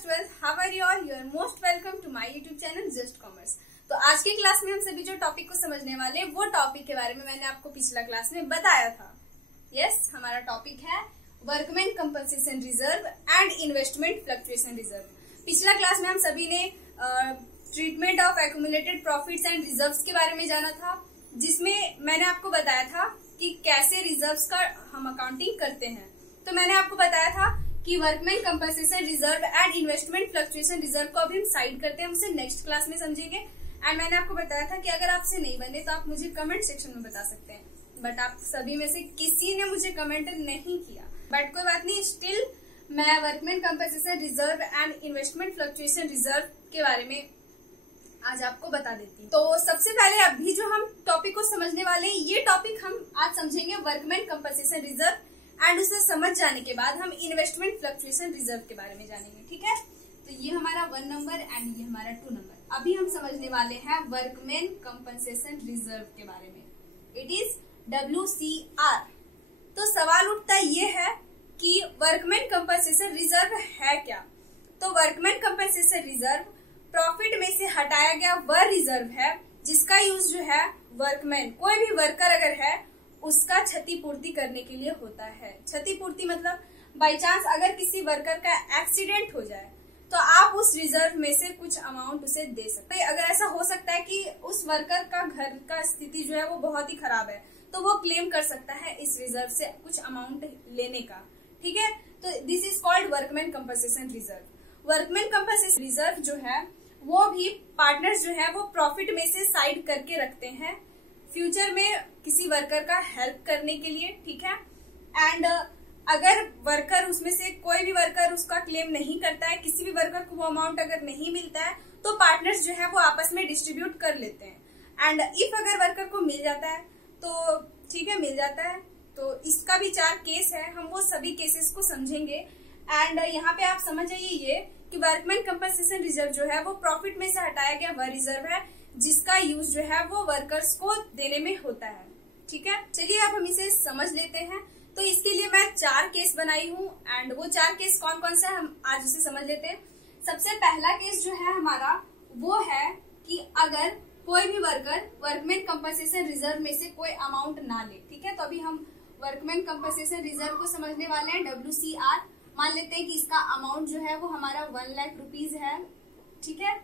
Class 12, how are you all? You are most welcome to my YouTube channel just commerce. तो आज की class में हम सभी जो टॉपिक को समझने वाले वो टॉपिक के बारे में मैंने आपको पिछला क्लास में बताया था। यस, हमारा टॉपिक है workman compensation reserve and investment fluctuation reserve. पिछला क्लास में हम सभी ने treatment of accumulated profits and reserves के बारे में जाना था, जिसमें मैंने आपको बताया था कि कैसे रिजर्व्स का हम अकाउंटिंग करते हैं। तो मैंने आपको बताया था कि workman compensation reserve and investment fluctuation reserve को अभी हम साइड करते हैं, हम उसे नेक्स्ट क्लास में समझेंगे। एंड मैंने आपको बताया था कि अगर आपसे नहीं बने तो आप मुझे कमेंट सेक्शन में बता सकते हैं, बट आप सभी में से किसी ने मुझे कमेंट नहीं किया। बट कोई बात नहीं, स्टिल मैं workman compensation reserve and investment fluctuation reserve के बारे में आज आपको बता देती हूँ। तो सबसे पहले अभी जो हम टॉपिक को समझने वाले हैं, ये टॉपिक हम आज समझेंगे वर्कमैन कंपनसेशन रिजर्व, एंड उसे समझ जाने के बाद हम इन्वेस्टमेंट फ्लक्चुएशन रिजर्व के बारे में जानेंगे। ठीक है, तो ये हमारा 1 नंबर एंड ये हमारा 2 नंबर। अभी हम समझने वाले हैं वर्कमैन कंपनसेशन रिजर्व के बारे में। It is WCR। तो सवाल उठता ये है कि वर्कमैन कंपनसेशन रिजर्व है क्या? तो वर्कमैन कंपनसेशन रिजर्व प्रॉफिट में से हटाया गया वह रिजर्व है जिसका यूज जो है वर्कमैन, कोई भी वर्कर अगर है, उसका क्षतिपूर्ति करने के लिए होता है। क्षतिपूर्ति मतलब बाई चांस अगर किसी वर्कर का एक्सीडेंट हो जाए तो आप उस रिजर्व में से कुछ अमाउंट उसे दे सकते हैं। अगर ऐसा हो सकता है कि उस वर्कर का घर का स्थिति जो है वो बहुत ही खराब है, तो वो क्लेम कर सकता है इस रिजर्व से कुछ अमाउंट लेने का। ठीक है, तो this is called workman compensation reserve. Workman compensation reserve जो है वो भी पार्टनर्स जो है वो प्रॉफिट में से साइड करके रखते हैं फ्यूचर में किसी वर्कर का हेल्प करने के लिए। ठीक है, एंड अगर वर्कर उसमें से कोई भी वर्कर उसका क्लेम नहीं करता है, किसी भी वर्कर को वो अमाउंट अगर नहीं मिलता है, तो पार्टनर्स जो है वो आपस में डिस्ट्रीब्यूट कर लेते हैं। एंड इफ अगर वर्कर को मिल जाता है तो ठीक है, मिल जाता है तो इसका भी 4 केस है, हम वो सभी केसेस को समझेंगे। एंड यहाँ पे आप समझ जाइए ये कि वर्कमैन कंपनसेशन रिजर्व जो है वो प्रॉफिट में से हटाया गया वह रिजर्व है जिसका यूज जो है वो वर्कर्स को देने में होता है। ठीक है, चलिए अब हम इसे समझ लेते हैं। तो इसके लिए मैं 4 केस बनाई हूँ, एंड वो 4 केस कौन कौन से हम आज उसे समझ लेते हैं। सबसे पहला केस जो है हमारा वो है कि अगर कोई भी वर्कर वर्कमैन कंपनसेशन रिजर्व में से कोई अमाउंट ना ले। ठीक है, तो अभी हम वर्कमैन कंपनसेशन रिजर्व को समझने वाले हैं, WCR। मान लेते हैं कि इसका अमाउंट जो है वो हमारा 1 लाख रुपीज है। ठीक है,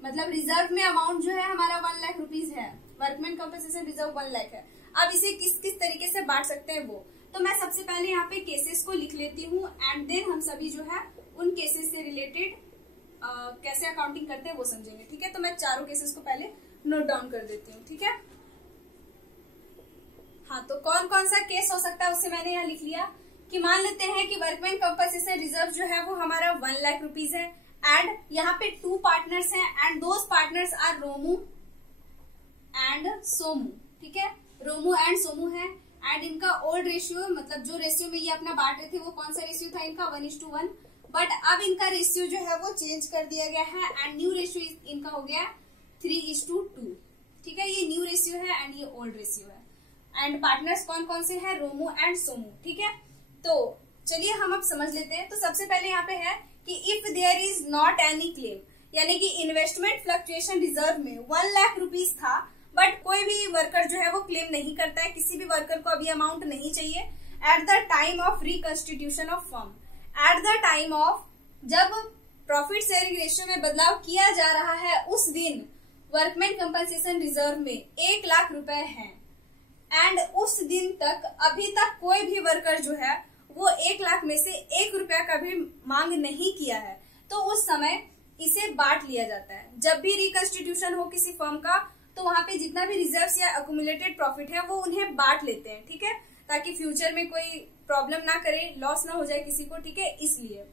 मतलब रिजर्व में अमाउंट जो है हमारा 1 लाख रुपीज है, वर्कमैन कंपनसेशन रिजर्व 1 लाख है। अब इसे किस किस तरीके से बांट सकते हैं वो, तो मैं सबसे पहले यहाँ पे केसेस को लिख लेती हूँ, एंड देन हम सभी जो है उन केसेस से रिलेटेड कैसे अकाउंटिंग करते हैं वो समझेंगे। ठीक है, तो मैं चारों केसेस को पहले नोट डाउन कर देती हूँ। ठीक है, हाँ, तो कौन कौन सा केस हो सकता है उससे मैंने यहाँ लिख लिया कि मान लेते हैं कि वर्कमैन कंपनसेशन रिजर्व जो है वो हमारा 1 लाख रुपीज है, एंड यहाँ पे 2 पार्टनर्स हैं, and those partners are Romu and Somu. ठीक है, रोमू एंड सोमू है, एंड इनका ओल्ड रेशियो, मतलब जो रेशियो में ये अपना बांट रहे थे वो कौन सा रेशियो था इनका, 1:1। बट अब इनका रेशियो जो है वो चेंज कर दिया गया है, एंड न्यू रेशियो इनका हो गया 3:2। ठीक है, ये न्यू रेशियो है एंड ये ओल्ड रेशियो है। एंड पार्टनर्स कौन कौन से हैं, रोमू एंड सोमू। ठीक है, तो चलिए हम अब समझ लेते हैं। तो सबसे पहले यहाँ पे है कि if there is not any claim, यानी कि इन्वेस्टमेंट फ्लक्चुएशन रिजर्व में 1 लाख रुपीज था, बट कोई भी वर्कर जो है वो क्लेम नहीं करता है, किसी भी वर्कर को अभी अमाउंट नहीं चाहिए at the time of reconstitution of firm. At the time of जब प्रॉफिट शेयरिंग रेशियो में बदलाव किया जा रहा है, उस दिन वर्कमैन कंपनसेशन रिजर्व में 1 लाख रुपए है, एंड उस दिन तक अभी तक कोई भी वर्कर जो है वो 1 लाख में से 1 रुपया का भी मांग नहीं किया है, तो उस समय इसे बांट लिया जाता है। जब भी रिकंस्टिट्यूशन हो किसी फर्म का, तो वहां पे जितना भी रिजर्व्स या अक्यूमुलेटेड प्रॉफिट है वो उन्हें बांट लेते हैं। ठीक है, ताकि फ्यूचर में कोई प्रॉब्लम ना करे, लॉस ना हो जाए किसी को। ठीक है, इसलिए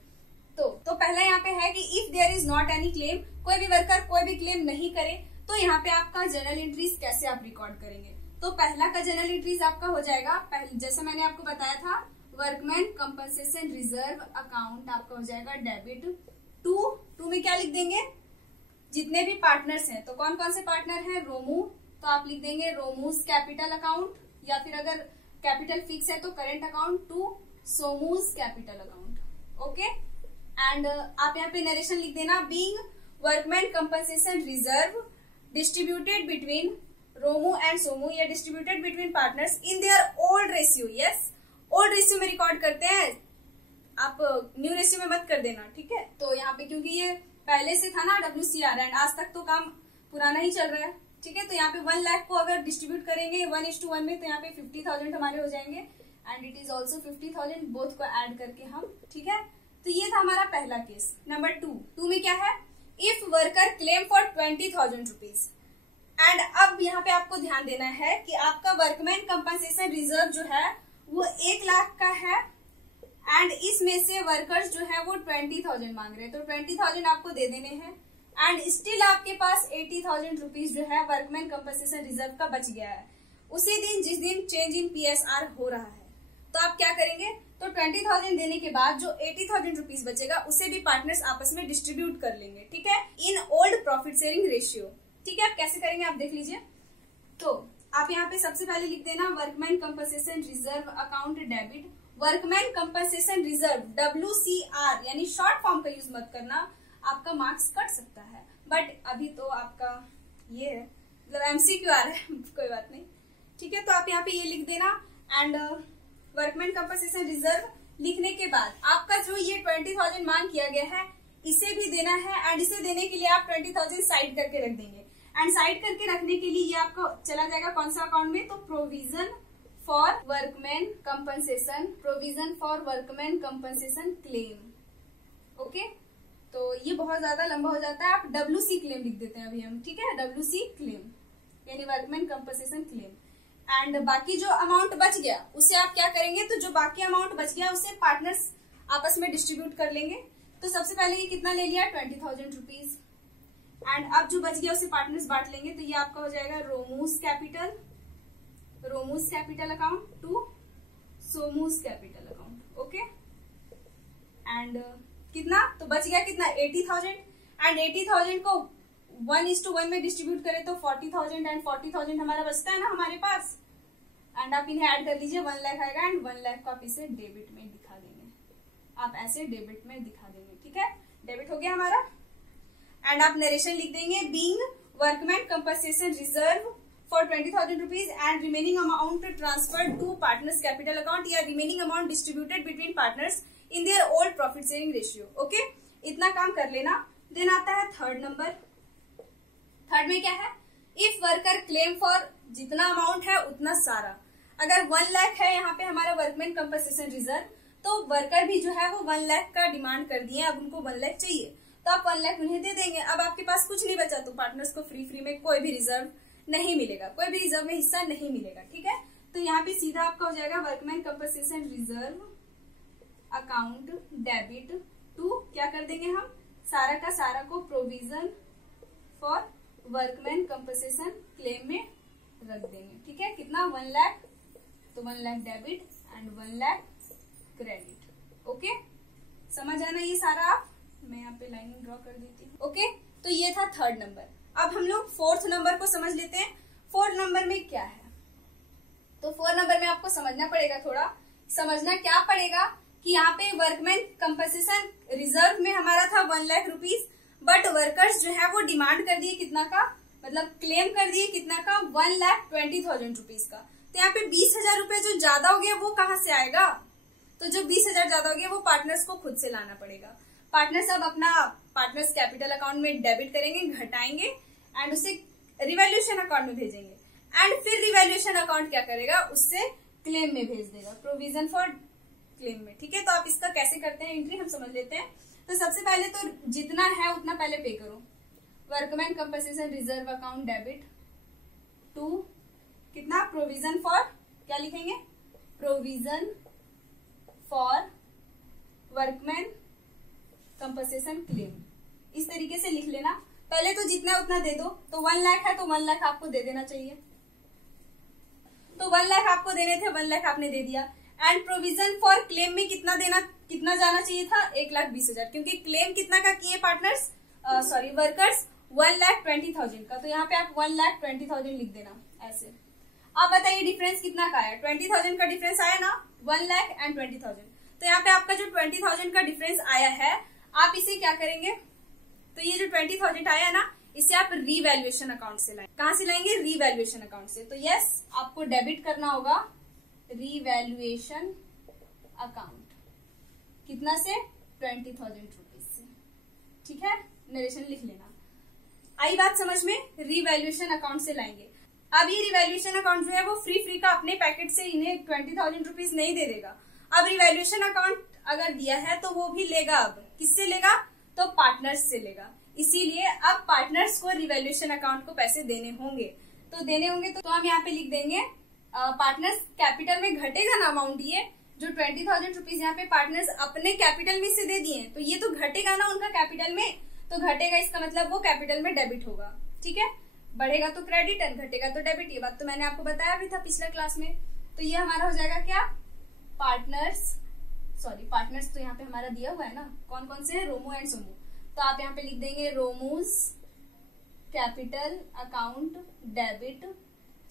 तो पहला यहाँ पे है कि if there is not any claim, कोई भी वर्कर कोई भी क्लेम नहीं करे, तो यहाँ पे आपका जर्नल एंट्रीज कैसे आप रिकॉर्ड करेंगे। तो पहला का जर्नल एंट्रीज आपका हो जाएगा, जैसा मैंने आपको बताया था, वर्कमैन कंपनसेशन रिजर्व अकाउंट आपका हो जाएगा डेबिट टू में क्या लिख देंगे, जितने भी पार्टनर्स हैं। तो कौन कौन से पार्टनर हैं, रोमू, तो आप लिख देंगे रोमूज कैपिटल अकाउंट, या फिर अगर कैपिटल फिक्स है तो current account, to Somu's capital account. Okay, and आप यहाँ पे नरेशन लिख देना, being workman compensation reserve distributed between Romu and Somu या distributed between partners in their old ratio. Yes, old ratio में रिकॉर्ड करते हैं, आप न्यू रेशियो में मत कर देना, ठीक है। तो यहाँ पे क्योंकि ये पहले से था ना WCR एंड आज तक तो काम पुराना ही चल रहा है, ठीक है। तो यहाँ पे 1 लाख को अगर डिस्ट्रीब्यूट करेंगे 1:1 में, तो यहाँ पे 50,000 हमारे हो जाएंगे and it is also 50,000, both को ऐड करके हम, ठीक है। तो ये था हमारा पहला केस। नंबर 2 में क्या है, if worker claim for 20,000 rupees and अब यहाँ पे आपको ध्यान देना है कि आपका वर्कमैन कंपनसेशन रिजर्व जो है वो 1 लाख का है एंड इसमें से वर्कर्स जो है वो 20,000 मांग रहे हैं, तो 20,000 आपको दे देने हैं एंड स्टिल आपके पास 80,000 रुपीज जो है वर्कमैन कंपनसेशन रिजर्व का बच गया है। उसी दिन जिस दिन चेंज इन PSR हो रहा है, तो आप क्या करेंगे, तो 20,000 देने के बाद जो 80,000 रुपीज बचेगा उसे भी पार्टनर्स आपस में डिस्ट्रीब्यूट कर लेंगे, ठीक है, in old profit sharing ratio, ठीक है। आप कैसे करेंगे आप देख लीजिए। तो आप यहाँ पे सबसे पहले लिख देना workman compensation reserve account debit, workman compensation reserve WCR, यानी शॉर्ट फॉर्म का यूज मत करना, आपका मार्क्स कट सकता है, बट अभी तो आपका ये है, मतलब MCQ आ रहा है कोई बात नहीं, ठीक है। तो आप यहाँ पे ये लिख देना एंड वर्कमैन कंपनसेशन रिजर्व लिखने के बाद आपका जो ये 20,000 मांग किया गया है इसे भी देना है एंड इसे देने के लिए आप 20,000 साइड करके रख देंगे एंड साइड करके रखने के लिए ये आपको चला जाएगा कौन सा अकाउंट में, तो provision for workman compensation, provision for workman compensation claim. Okay, तो ये बहुत ज्यादा लंबा हो जाता है, आप WC क्लेम लिख देते हैं अभी हम, ठीक है, WC क्लेम यानी वर्कमैन कंपनसेशन क्लेम। एंड बाकी जो अमाउंट बच गया उसे आप क्या करेंगे, तो जो बाकी अमाउंट बच गया उसे पार्टनर्स आपस में डिस्ट्रीब्यूट कर लेंगे। तो सबसे पहले ये कितना ले लिया, 20,000 रुपीज एंड अब जो बच गया उसे पार्टनर्स बांट लेंगे। तो ये आपका हो जाएगा Romu's capital account to Somu's capital account. Okay, and कितना तो बच गया, कितना 80,000 एंड 80,000 को 1:1 में डिस्ट्रीब्यूट करें तो 40,000 एंड 40,000 हमारा बचता है ना हमारे पास, एंड आप इन्हें ऐड कर लीजिए, 1 लाख आएगा एंड 1 लाख को आप इसे डेबिट में दिखा देंगे, आप ऐसे डेबिट में दिखा देंगे, ठीक है, डेबिट हो गया हमारा। एंड आप नरेशन लिख देंगे, being workman compensation reserve for 20,000 rupees and remaining amount transferred to partners capital account या remaining amount distributed between partners in their old profit sharing ratio. Okay, इतना काम कर लेना। देन आता है थर्ड नंबर। थर्ड में क्या है, इफ वर्कर क्लेम फॉर जितना अमाउंट है उतना सारा, अगर 1 लाख है यहाँ पे हमारा वर्कमैन कंपनसेशन रिजर्व, तो वर्कर भी जो है वो 1 लाख का डिमांड कर दिए, अब उनको 1 लाख चाहिए तो आप 1 लाख उन्हें दे देंगे। अब आपके पास कुछ नहीं बचा तो पार्टनर्स को फ्री में कोई भी रिजर्व नहीं मिलेगा, कोई भी रिजर्व में हिस्सा नहीं मिलेगा, ठीक है। तो यहाँ पे सीधा आपका हो जाएगा workman compensation reserve account debit to, क्या कर देंगे हम, सारा का सारा को provision for workman compensation claim में रख देंगे, ठीक है। कितना 1 लाख, तो 1 lakh debit and 1 lakh credit. Okay, समझ आना ये सारा, आप मैं यहाँ पे लाइनिंग ड्रॉ कर देती हूँ। ओके, तो ये था थर्ड नंबर। अब हम लोग फोर्थ नंबर को समझ लेते हैं। फोर्थ नंबर में क्या है, तो फोर्थ नंबर में आपको समझना पड़ेगा, थोड़ा समझना क्या पड़ेगा कि यहाँ पे वर्कमैन कंपनसेशन रिजर्व में हमारा था 1 लाख रुपीज, बट वर्कर्स जो है वो डिमांड कर दिए कितना का, मतलब क्लेम कर दिए कितना का, 1,20,000 रुपीज का। तो यहाँ पे 20,000 रुपए जो ज्यादा हो गया वो कहाँ से आएगा, तो जो 20,000 ज्यादा हो गया वो पार्टनर्स को खुद से लाना पड़ेगा। पार्टनर्स अब अपना पार्टनर्स कैपिटल अकाउंट में डेबिट करेंगे, घटाएंगे एंड उसे रिवैल्यूएशन अकाउंट में भेजेंगे एंड फिर रिवैल्यूएशन अकाउंट क्या करेगा, उससे क्लेम में भेज देगा, प्रोविजन फॉर क्लेम में, ठीक है। तो आप इसका कैसे करते हैं एंट्री, हम समझ लेते हैं। तो सबसे पहले तो जितना है उतना पहले पे करो, workman compensation reserve account debit to कितना, प्रोविजन फॉर, क्या लिखेंगे, provision for workman compensation claim, इस तरीके से लिख लेना। पहले तो जितना उतना दे दो, तो 1 लाख है तो 1 लाख आपको दे देना चाहिए, तो 1 लाख आपको देने थे, 1 लाख आपने दे दिया। एंड प्रोविजन फॉर क्लेम में कितना देना, कितना जाना चाहिए था, 1,20,000, क्योंकि क्लेम कितना का किए पार्टनर्स, सॉरी वर्कर्स 1,20,000 का, तो यहाँ पे आप 1,20,000 लिख देना ऐसे। आप बताइए डिफरेंस कितना का आया, 20,000 का डिफरेंस आया ना, 1 लाख एंड 20,000। तो यहाँ पे आपका जो 20,000 का डिफरेंस आया है, आप इसे क्या करेंगे, तो ये जो 20,000 आया ना, इसे आप रीवैल्यूएशन अकाउंट से लाएंगे। कहां से लाएंगे? रीवैल्यूएशन अकाउंट से। तो यस, आपको डेबिट करना होगा रीवैल्यूएशन अकाउंट। कितना से? 20,000 रुपीज से। ठीक है, नरेशन लिख लेना। आई बात समझ में? रीवैल्यूएशन अकाउंट से लाएंगे। अब ये रिवैल्यूएशन अकाउंट जो है वो फ्री का अपने पैकेट से इन्हें 20,000 रुपीज नहीं दे देगा। अब रिवैल्यूएशन अकाउंट अगर दिया है तो वो भी लेगा। अब किससे लेगा? तो पार्टनर्स से लेगा। इसीलिए अब पार्टनर्स को रिवैल्यूएशन अकाउंट को पैसे देने होंगे। तो हम यहाँ पे लिख देंगे पार्टनर्स कैपिटल में घटेगा ना अमाउंट, ये जो 20,000 रुपीज यहाँ पे पार्टनर्स अपने कैपिटल में से दे दिए, तो ये तो घटेगा ना उनका कैपिटल में, तो घटेगा इसका मतलब वो कैपिटल में डेबिट होगा। ठीक है, बढ़ेगा तो क्रेडिट और घटेगा तो डेबिट। ये बात तो मैंने आपको बताया भी था पिछला क्लास में। तो ये हमारा हो जाएगा क्या? पार्टनर्स तो यहाँ पे हमारा दिया हुआ है ना, कौन कौन से है? रोमू एंड सोमू। तो आप यहाँ पे लिख देंगे Romu's capital account debit,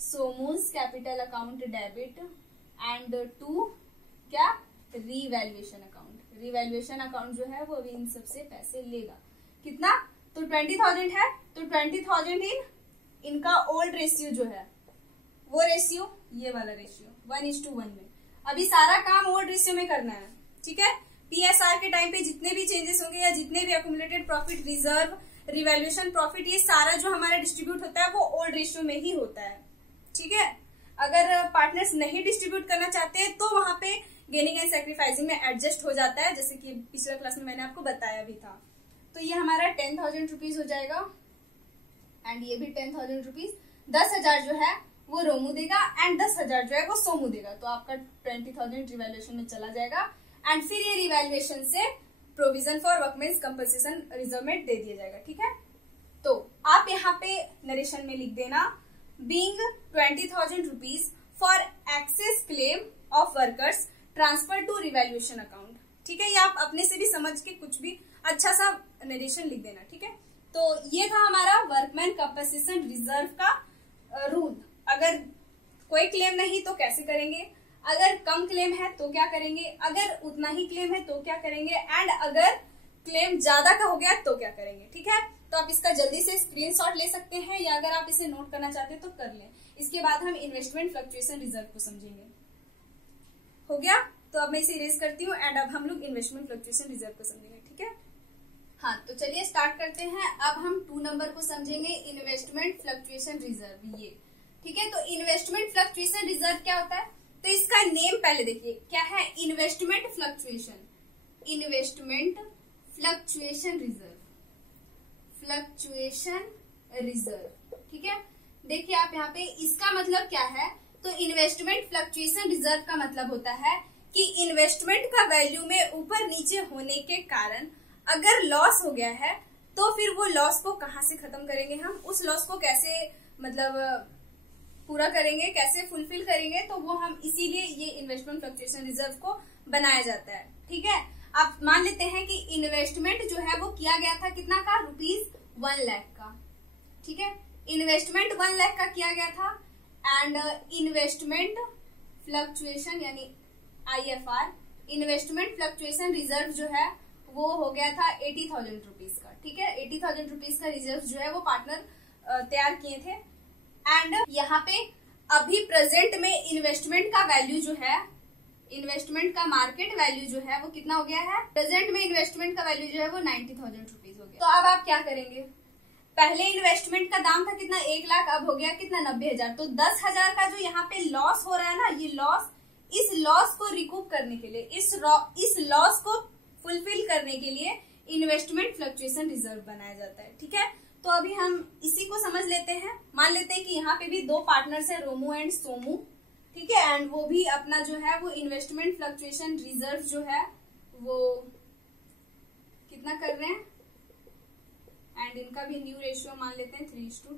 Somu's capital account debit and to क्या? Revaluation account. रीवैल्यूएशन अकाउंट जो है वो अभी इन सबसे पैसे लेगा। कितना? तो 20,000 है, तो 20,000 इनका ओल्ड रेशियो जो है वो रेशियो, ये वाला रेशियो 1:1 में। अभी सारा काम ओल्ड रेशियो में करना है। ठीक है, पीएसआर के टाइम पे जितने भी चेंजेस होंगे या जितने भी accumulated profit, reserve, revaluation profit, ये सारा जो हमारा डिस्ट्रीब्यूट होता है वो ओल्ड रेशियो में ही होता है। ठीक है, अगर पार्टनर्स नहीं डिस्ट्रीब्यूट करना चाहते तो वहां पे गेनिंग एंड सैक्रिफाइसिंग में एडजस्ट हो जाता है, जैसे कि पिछले क्लास में मैंने आपको बताया भी था। तो ये हमारा 10,000 रुपीज हो जाएगा एंड ये भी 10,000 रुपीज। 10,000 जो है वो रोमू देगा एंड 10,000 जो है वो सोमू देगा। तो आपका 20,000 रिवैल्यूएशन में चला जाएगा एंड फिर ये रिवैल्यूएशन से provision for workmen's compensation reserve में दे दिया जाएगा। ठीक है, तो आप यहाँ पे नरेशन में लिख देना being 20,000 rupees for excess claim of workers transfer to revaluation account. ठीक है, ये आप अपने से भी समझ के कुछ भी अच्छा सा नरेशन लिख देना। ठीक है, तो ये था हमारा वर्कमैन कंपनसेशन रिजर्व का रूल। अगर कोई क्लेम नहीं तो कैसे करेंगे, अगर कम क्लेम है तो क्या करेंगे, अगर उतना ही क्लेम है तो क्या करेंगे, एंड अगर क्लेम ज्यादा का हो गया तो क्या करेंगे। ठीक है, तो आप इसका जल्दी से स्क्रीनशॉट ले सकते हैं या अगर आप इसे नोट करना चाहते हैं तो कर लें। इसके बाद हम इन्वेस्टमेंट फ्लक्चुएशन रिजर्व को समझेंगे। हो गया, तो अब मैं इसे इरेज करती हूँ एंड अब हम लोग इन्वेस्टमेंट फ्लक्चुएशन रिजर्व को समझेंगे। ठीक है, हाँ, तो चलिए स्टार्ट करते हैं। अब हम 2 नंबर को समझेंगे, इन्वेस्टमेंट फ्लक्चुएशन रिजर्व। ये ठीक है, तो इन्वेस्टमेंट फ्लक्चुएशन रिजर्व क्या होता है? तो इसका नेम पहले देखिए क्या है, investment fluctuation. Investment fluctuation reserve, fluctuation reserve. ठीक है, देखिए आप यहाँ पे इसका मतलब क्या है, तो इन्वेस्टमेंट फ्लक्चुएशन रिजर्व का मतलब होता है कि इन्वेस्टमेंट का वैल्यू में ऊपर नीचे होने के कारण अगर लॉस हो गया है तो फिर वो लॉस को कहाँ से खत्म करेंगे, हम उस लॉस को कैसे मतलब पूरा करेंगे, कैसे फुलफिल करेंगे, तो वो हम इसीलिए ये इन्वेस्टमेंट फ्लक्चुएशन रिजर्व को बनाया जाता है। ठीक है, आप मान लेते हैं कि इन्वेस्टमेंट जो है वो किया गया था कितना का, ₹1 लाख का। ठीक है, इन्वेस्टमेंट 1 लाख का किया गया था एंड इन्वेस्टमेंट फ्लक्चुएशन यानी IFR, इन्वेस्टमेंट फ्लक्चुएशन रिजर्व जो है वो हो गया था 80,000 रुपीज का। ठीक है, 80,000 रुपीज का रिजर्व जो है वो पार्टनर तैयार किए थे एंड यहाँ पे अभी प्रेजेंट में इन्वेस्टमेंट का वैल्यू जो है, इन्वेस्टमेंट का मार्केट वैल्यू जो है वो कितना हो गया है, प्रेजेंट में इन्वेस्टमेंट का वैल्यू जो है वो 90,000 रुपीज हो गया। तो अब आप क्या करेंगे, पहले इन्वेस्टमेंट का दाम था कितना, 1 लाख, अब हो गया कितना, 90,000। तो 10,000 का जो यहाँ पे लॉस हो रहा है ना, ये लॉस, इस लॉस को रिकूप करने के लिए, इस लॉस को फुलफिल करने के लिए इन्वेस्टमेंट फ्लक्चुएशन रिजर्व बनाया जाता है। ठीक है, तो अभी हम इसी को समझ लेते हैं। मान लेते हैं कि यहाँ पे भी 2 पार्टनर्स हैं, रोमू एंड सोमू। ठीक है, एंड वो भी अपना जो है वो इन्वेस्टमेंट फ्लक्चुएशन रिजर्व जो है वो कितना कर रहे हैं, एंड इनका भी न्यू रेशियो मान लेते हैं 3:2।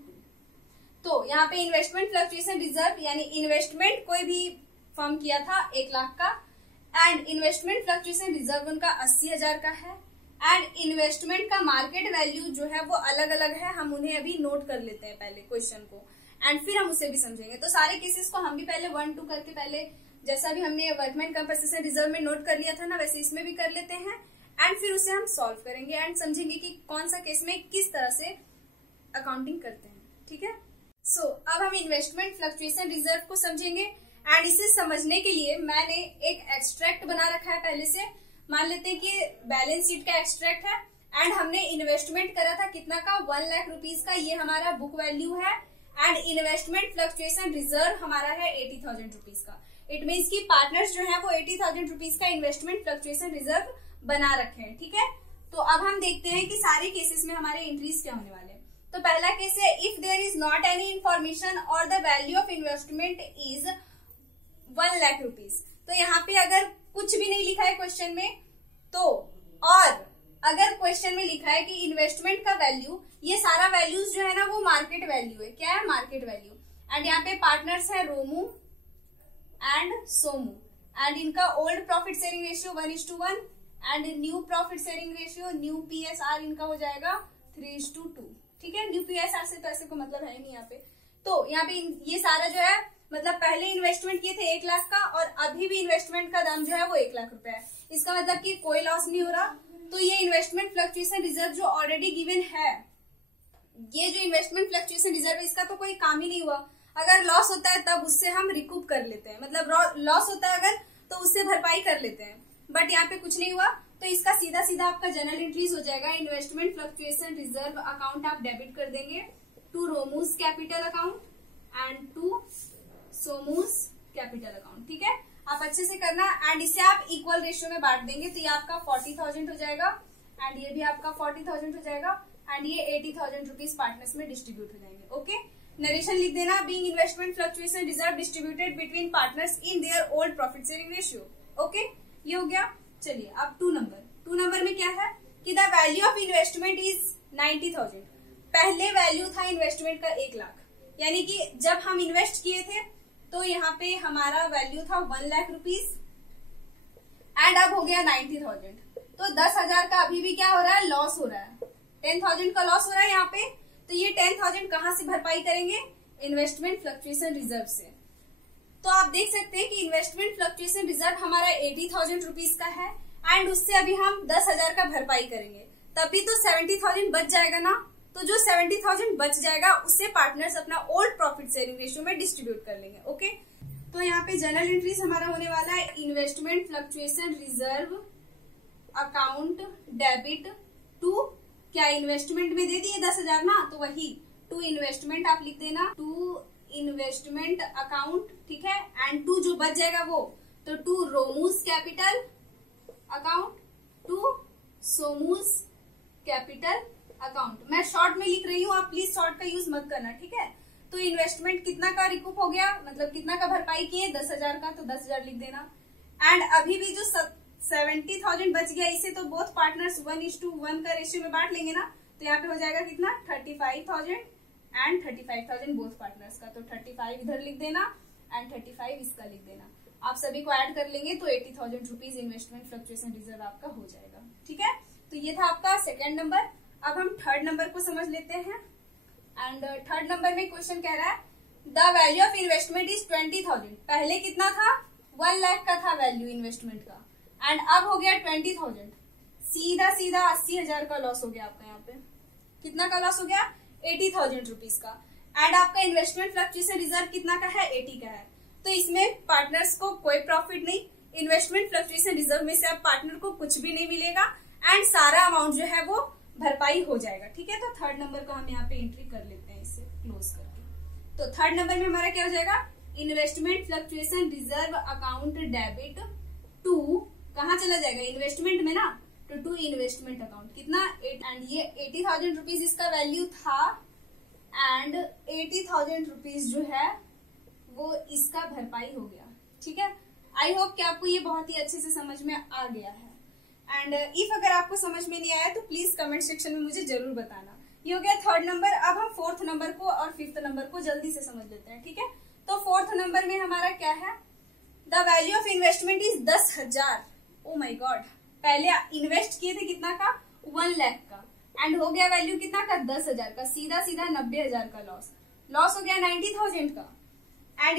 तो यहाँ पे इन्वेस्टमेंट फ्लक्चुएशन रिजर्व यानी इन्वेस्टमेंट कोई भी फर्म किया था 1 लाख का एंड इन्वेस्टमेंट फ्लक्चुएशन रिजर्व उनका 80,000 का है एंड इन्वेस्टमेंट का मार्केट वैल्यू जो है वो अलग अलग है। हम उन्हें अभी नोट कर लेते हैं पहले क्वेश्चन को एंड फिर हम उसे भी समझेंगे। तो सारे केसेस को हम भी पहले 1-2 करके, पहले जैसा भी हमने वर्कमैन कंपनसेशन रिजर्व में नोट कर लिया था ना, वैसे इसमें भी कर लेते हैं एंड फिर उसे हम सॉल्व करेंगे एंड समझेंगे कि कौन सा केस में किस तरह से अकाउंटिंग करते हैं, ठीक है। सो अब हम इन्वेस्टमेंट फ्लक्चुएशन रिजर्व को समझेंगे एंड इसे समझने के लिए मैंने एक एक्सट्रैक्ट बना रखा है पहले से। मान लेते हैं कि बैलेंस शीट का एक्सट्रैक्ट है एंड हमने इन्वेस्टमेंट करा था कितना का, 1 लाख रुपीज का, ये हमारा बुक वैल्यू है एंड इन्वेस्टमेंट फ्लक्चुएशन रिजर्व हमारा है 80,000 रुपीज का। इट मीन्स की पार्टनर्स जो है वो 80,000 रुपीज का इन्वेस्टमेंट फ्लक्चुएशन रिजर्व बना रखे हैं, ठीक है। तो अब हम देखते हैं कि सारे केसेस में हमारे एंट्रीज क्या होने वाले हैं। तो पहला केस है, if there is not any information और the value of investment is 1 lakh rupees. तो यहाँ पे अगर कुछ भी नहीं लिखा है क्वेश्चन में, तो और अगर क्वेश्चन में लिखा है कि इन्वेस्टमेंट का वैल्यू, ये सारा वैल्यूज जो है ना वो मार्केट वैल्यू है। क्या है? Market value. एंड यहाँ पे पार्टनर्स है रोमू एंड सोमू एंड इनका old profit sharing ratio 1:1 and new profit sharing ratio, new PSR इनका हो जाएगा 3:2, ठीक है। न्यू पीएसआर से तो ऐसे को मतलब है नहीं यहाँ पे। तो यहाँ पे ये सारा जो है मतलब पहले इन्वेस्टमेंट किए थे 1 लाख का और अभी भी इन्वेस्टमेंट का दाम जो है वो 1 लाख रुपए है। इसका मतलब कि कोई लॉस नहीं हो रहा। तो ये इन्वेस्टमेंट फ्लक्चुएशन रिजर्व जो ऑलरेडी गिवन है, ये जो इन्वेस्टमेंट फ्लक्चुएशन रिजर्व है, इसका तो कोई काम ही नहीं हुआ। अगर लॉस होता है तब उससे हम रिकूप कर लेते हैं, मतलब लॉस होता है अगर तो उससे भरपाई कर लेते हैं, बट यहाँ पे कुछ नहीं हुआ। तो इसका सीधा सीधा आपका जनरल एंट्रीज हो जाएगा। इन्वेस्टमेंट फ्लक्चुएशन रिजर्व अकाउंट आप डेबिट कर देंगे to Romu's capital account and to Somu's capital account, ठीक है। आप अच्छे से करना एंड इसे आप इक्वल रेशियो में बांट देंगे। तो ये आपका 40,000 हो जाएगा एंड ये भी आपका 40,000 हो जाएगा एंड ये 80,000 रुपीज पार्टनर्स में डिस्ट्रीब्यूट हो जाएंगे। ओके, नरेशन लिख देना, being investment fluctuation reserve distributed between partners in their old profit sharing ratio. Okay, ये हो गया। चलिए अब 2 नंबर में क्या है कि the value of investment is 90,000। पहले वैल्यू था इन्वेस्टमेंट का 1 लाख, यानी कि जब हम इन्वेस्ट किए थे तो यहाँ पे हमारा वैल्यू था 1 लाख रुपीज एंड अब हो गया 90,000। तो 10,000 का अभी भी क्या हो रहा है? लॉस हो रहा है। 10,000 का लॉस हो रहा है यहाँ पे। तो ये 10,000 कहाँ से भरपाई करेंगे? इन्वेस्टमेंट फ्लक्चुएशन रिजर्व से। तो आप देख सकते हैं कि इन्वेस्टमेंट फ्लक्चुएशन रिजर्व हमारा 80,000 रुपीज का है एंड उससे अभी हम 10,000 का भरपाई करेंगे, तभी तो 70,000 बच जाएगा ना। तो जो 70,000 बच जाएगा उससे पार्टनर्स अपना ओल्ड प्रॉफिट शेयरिंग रेशियो में डिस्ट्रीब्यूट कर लेंगे। ओके, तो यहाँ पे जनरल एंट्रीज हमारा होने वाला है investment fluctuation reserve account debit to, क्या इन्वेस्टमेंट में दे दिए 10,000 ना, तो वही टू इन्वेस्टमेंट आप लिख देना, टू इन्वेस्टमेंट अकाउंट, ठीक है। एंड टू जो बच जाएगा वो तो to Romu's capital account, to Somu's capital account. मैं शॉर्ट में लिख रही हूँ, आप प्लीज शॉर्ट का यूज मत करना, ठीक है। तो इन्वेस्टमेंट कितना का रिकूप हो गया, मतलब कितना का भरपाई किए? 10,000 का, तो 10,000 लिख देना। एंड अभी भी जो 70,000 बच गया, इसे तो बोथ पार्टनर्स 1:1 का रेशियो में बांट लेंगे ना। तो यहाँ पे हो जाएगा कितना? 35,000 एंड 35,000 बोथ पार्टनर्स का। तो 35 इधर लिख देना एंड 35 इसका लिख देना। आप सभी को ऐड कर लेंगे तो 80,000 रुपीज इन्वेस्टमेंट फ्लक्चुएशन रिजर्व आपका हो जाएगा, ठीक है। तो ये था आपका 2nd नंबर। अब हम 3rd नंबर को समझ लेते हैं एंड 3rd नंबर में क्वेश्चन कह रहा है the value of investment is 20,000। पहले कितना था? 1 लाख का था वैल्यू इन्वेस्टमेंट का एंड अब हो गया 20,000। सीधा 80,000 का लॉस हो गया आपका। यहाँ पे कितना का लॉस हो गया? 80,000 रुपीज का। एंड आपका इन्वेस्टमेंट फ्लक्चुएशन रिजर्व कितना का है? 80 का है। तो इसमें पार्टनर्स को कोई प्रॉफिट नहीं। इन्वेस्टमेंट फ्लक्चुएशन रिजर्व में से अब पार्टनर को कुछ भी नहीं मिलेगा एंड सारा अमाउंट जो है वो भरपाई हो जाएगा, ठीक है। तो 3rd नंबर को हम यहाँ पे एंट्री कर लेते हैं इसे क्लोज करके। तो 3rd नंबर में हमारा क्या हो जाएगा? Investment fluctuation reserve account debit to, कहाँ चला जाएगा? इन्वेस्टमेंट में ना, तो टू इन्वेस्टमेंट अकाउंट। कितना? 8 एंड ये 80,000 रुपीज इसका वैल्यू था एंड 80,000 रुपीज जो है वो इसका भरपाई हो गया, ठीक है। आई होप कि आपको ये बहुत ही अच्छे से समझ में आ गया है एंड इफ अगर आपको समझ में नहीं आया तो प्लीज कमेंट सेक्शन में मुझे जरूर बताना। ये हो गया 3rd नंबर। अब हम 4th नंबर को और 5th नंबर को जल्दी से समझ लेते हैं, ठीक है। तो 4th नंबर में हमारा क्या है? The value of investment is 10,000। Oh my god, पहले इन्वेस्ट किए थे कितना का? 1 लाख का एंड हो गया वैल्यू कितना का? 10,000 का। सीधा 90,000 का लॉस हो गया 90,000 का एंड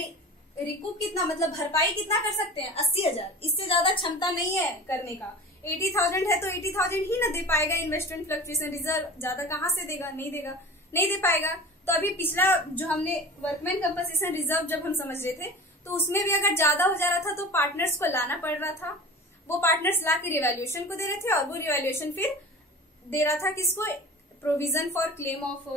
रिकूप कितना, मतलब भरपाई कितना कर सकते हैं? 80,000। इससे ज्यादा क्षमता नहीं है करने का। 80,000 है तो 80,000 ही ना दे पाएगा इन्वेस्टमेंट फ्लक्चुएशन रिजर्व, ज्यादा कहाँ से देगा, नहीं देगा, नहीं दे पाएगा। तो अभी पिछला जो हमने वर्कमैन कंपनसेशन रिजर्व जब हम समझ रहे थे तो उसमें भी अगर ज्यादा हो जा रहा था तो पार्टनर्स को लाना पड़ रहा था, वो पार्टनर्स ला के रिवैल्यूएशन को दे रहे थे और वो रिवैल्यूएशन फिर दे रहा था किसको, provision for claim of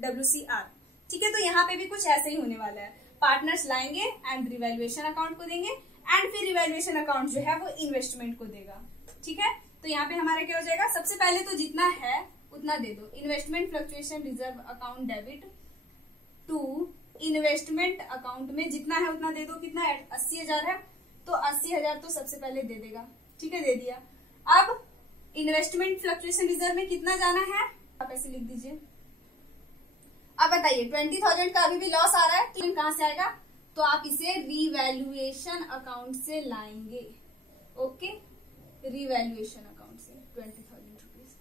WCR। ठीक है, तो यहाँ पे भी कुछ ऐसे ही होने वाला है, पार्टनर्स लाएंगे एंड रिवैल्यूएशन अकाउंट को देंगे एंड फिर रिवैल्यूएशन अकाउंट जो है वो इन्वेस्टमेंट को देगा। ठीक है, तो यहाँ पे हमारा क्या हो जाएगा, सबसे पहले तो जितना है उतना दे दो, investment fluctuation reserve account debit to investment account में जितना है उतना दे दो। कितना है, 80,000 है तो 80,000 तो सबसे पहले दे देगा। ठीक है, दे दिया। अब इन्वेस्टमेंट फ्लक्चुएशन रिजर्व में कितना जाना है, आप ऐसे लिख दीजिए। अब बताइए 20,000 का अभी भी लॉस आ रहा है तो कहां से आएगा, तो आप इसे रिवैल्यूएशन अकाउंट से लाएंगे। ओके, रिवैल्यूएशन अकाउंट से 20,000 रुपीज।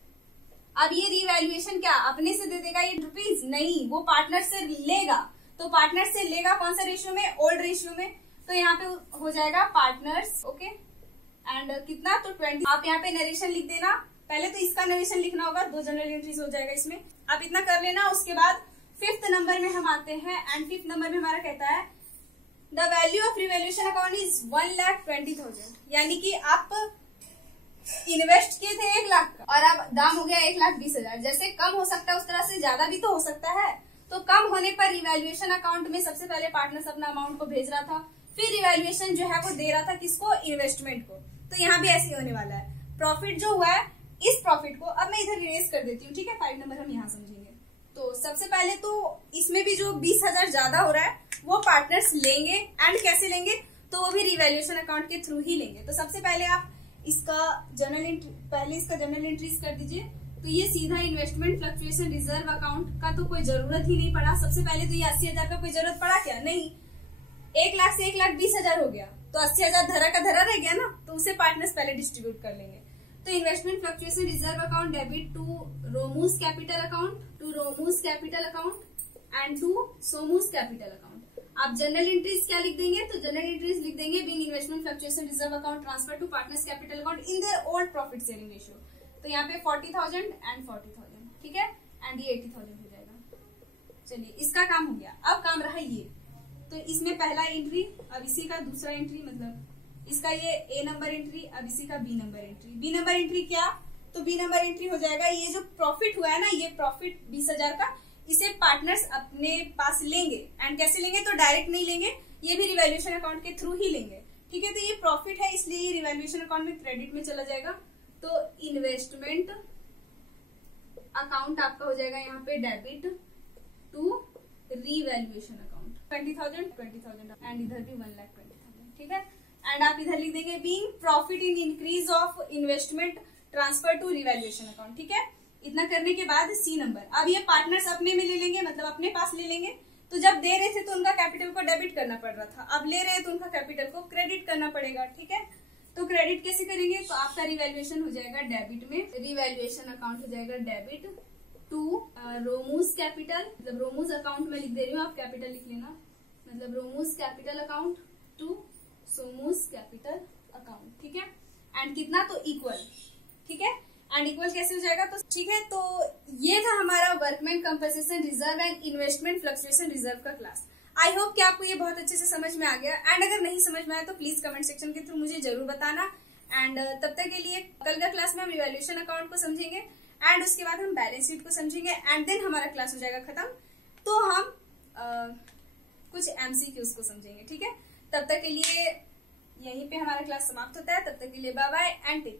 अब ये रिवैल्यूएशन क्या अपने से दे देगा ये रुपीज, नहीं, वो पार्टनर से लेगा। तो पार्टनर से लेगा कौन सा रेशियो में, ओल्ड रेशियो में, तो यहाँ पे हो जाएगा पार्टनर्स। ओके, एंड कितना, तो 20। आप यहाँ पे नरेशन लिख देना, पहले तो इसका नरेशन लिखना होगा, 2 जनरल एंट्रीज हो जाएगा इसमें, आप इतना कर लेना। उसके बाद 5th नंबर में हम आते हैं एंड 5th नंबर में हमारा कहता है the value of revaluation account is 1,20,000, यानी कि आप इन्वेस्ट किए थे 1 लाख का और अब दाम हो गया 1,20,000। जैसे कम हो सकता है उस तरह से ज्यादा भी तो हो सकता है, तो कम होने पर रिवैल्यूएशन अकाउंट में सबसे पहले पार्टनर्स अपना अमाउंट को भेज रहा था, फिर रिवैल्यूएशन जो है वो दे रहा था किसको, इन्वेस्टमेंट को। तो यहाँ भी ऐसे ही होने वाला है। प्रॉफिट जो हुआ है, इस प्रॉफिट को अब मैं इधर इरेज कर देती हूँ। ठीक है, 5 नंबर हम यहाँ समझेंगे। तो सबसे पहले तो इसमें भी जो 20,000 ज्यादा हो रहा है वो पार्टनर्स लेंगे एंड कैसे लेंगे, तो वो भी रिवैल्यूएशन अकाउंट के थ्रू ही लेंगे। तो सबसे पहले आप इसका जनरल एंट्री, पहले इसका जनरल एंट्रीज कर दीजिए। तो ये सीधा इन्वेस्टमेंट फ्लक्चुएशन रिजर्व अकाउंट का तो कोई जरूरत ही नहीं पड़ा। सबसे पहले तो ये 80,000 का कोई जरूरत पड़ा क्या, नहीं, 1 लाख से 1,20,000 हो गया तो 80,000 धरा का धरा रह गया ना, तो उसे पार्टनर्स पहले डिस्ट्रीब्यूट कर लेंगे। तो investment fluctuation reserve account debit to Romu's capital account, to Romu's capital account and to Somu's capital account. आप जनरल एंट्रीज क्या लिख देंगे, तो जनरल एंट्रीज लिख देंगे being investment fluctuation reserve account transfer to partners capital account in their old profit sharing ratio. तो यहाँ पे 40,000 एंड 40,000, ठीक है, एंड ये 80,000 हो जाएगा। चलिए, इसका काम हो गया। अब काम रहा ये, तो इसमें पहला एंट्री, अब इसी का दूसरा एंट्री, मतलब इसका ये A नंबर एंट्री, अब इसी का B number entry. B number entry क्या, तो B नंबर एंट्री हो जाएगा ये जो प्रॉफिट हुआ है ना, ये प्रॉफिट 20,000 का, इसे पार्टनर्स अपने पास लेंगे एंड कैसे लेंगे, तो डायरेक्ट नहीं लेंगे, ये भी रिवैल्यूएशन अकाउंट के थ्रू ही लेंगे। ठीक है, तो ये प्रॉफिट है इसलिए ये रिवैल्यूएशन अकाउंट में क्रेडिट में चला जाएगा। तो इन्वेस्टमेंट अकाउंट आपका हो जाएगा यहाँ पे debit to revaluation account 20,000 and इधर भी 1,20,000। ठीक है, एंड आप इधर लिख देंगे being profit in increase of investment transfer to revaluation account. ठीक है, इतना करने के बाद C नंबर, अब ये पार्टनर्स अपने में ले लेंगे, मतलब अपने पास ले लेंगे। तो जब दे रहे थे तो उनका कैपिटल को डेबिट करना पड़ रहा था, अब ले रहे हैं तो उनका कैपिटल को क्रेडिट करना पड़ेगा। ठीक है, तो क्रेडिट कैसे करेंगे, तो आपका रिवैल्यूएशन हो जाएगा डेबिट में, रिवैल्यूएशन अकाउंट हो जाएगा डेबिट टू रोमूस कैपिटल, मतलब रोमूस अकाउंट में लिख दे रही हूँ, आप कैपिटल लिख लेना, मतलब Romu's capital account to Somu's capital account. ठीक है, एंड कितना, तो इक्वल। ठीक है, एंड इक्वल कैसे हो जाएगा, तो ठीक है, तो ये था हमारा workman compensation reserve and investment fluctuation reserve का क्लास। आई होप कि आपको ये बहुत अच्छे से समझ में आ गया, एंड अगर नहीं समझ में आया तो प्लीज कमेंट सेक्शन के थ्रू मुझे जरूर बताना। एंड तब तक के लिए कल का क्लास में हम रिवैल्यूएशन अकाउंट को समझेंगे एंड उसके बाद हम बैलेंस शीट को समझेंगे एंड देन हमारा क्लास हो जाएगा खत्म, तो हम कुछ MCQs को समझेंगे। ठीक है, तब तक के लिए यहीं पे हमारा क्लास समाप्त होता है। तब तक के लिए बाय बाय एंड टेक।